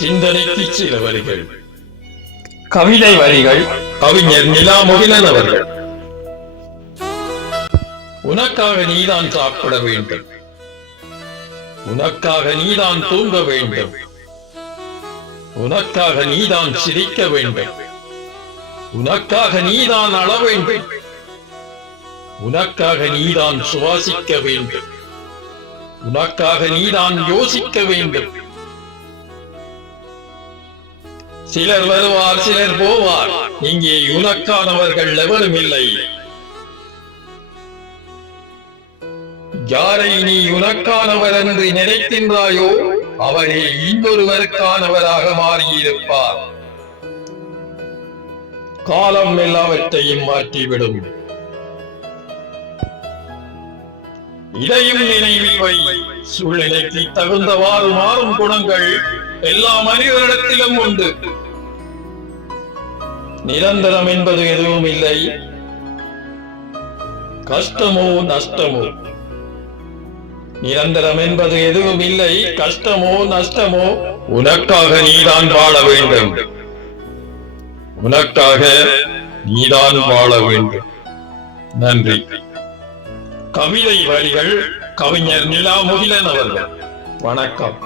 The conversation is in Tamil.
சிந்தனைக்கு சில வரிகள். கவிதை வரிகள் கவிஞர் நிலாமுகிலன் அவர்கள். உனக்காக நீதான் சாப்பிட வேண்டும், உனக்காக நீதான் தூங்க வேண்டும், உனக்காக நீதான் சிரிக்க வேண்டும், உனக்காக நீதான் அழ வேண்டும், உனக்காக நீதான் சுவாசிக்க வேண்டும், உனக்காக நீதான் யோசிக்க வேண்டும். சிலர் வருவார், சிலர் போவார், இங்கே உனக்கானவர்கள் எவரும் இல்லை. யாரை நீ உனக்கானவர் என்று நினைக்கின்றாயோ அவரே இன்னொருவருக்கானவராக மாறியிருப்பார். காலம் எல்லாவற்றையும் மாற்றிவிடும். இதையும் நினைவில் வை. சூழ்நிலைக்கு தகுந்தவாறு மாறும் குணங்கள் எல்லா மனிதரிடத்திலும் உண்டு. நிரந்தரம் என்பது எதுவும் இல்லை. கஷ்டமோ நஷ்டமோ, நிரந்தரம் என்பது எதுவும் இல்லை. கஷ்டமோ நஷ்டமோ, உனக்காக நீதான் வாழ வேண்டும், உனக்காக நீதான் வாழ வேண்டும். நன்றி. கவிதை வரிகள் கவிஞர் நிலாமுகிலன் அவர்கள். வணக்கம்.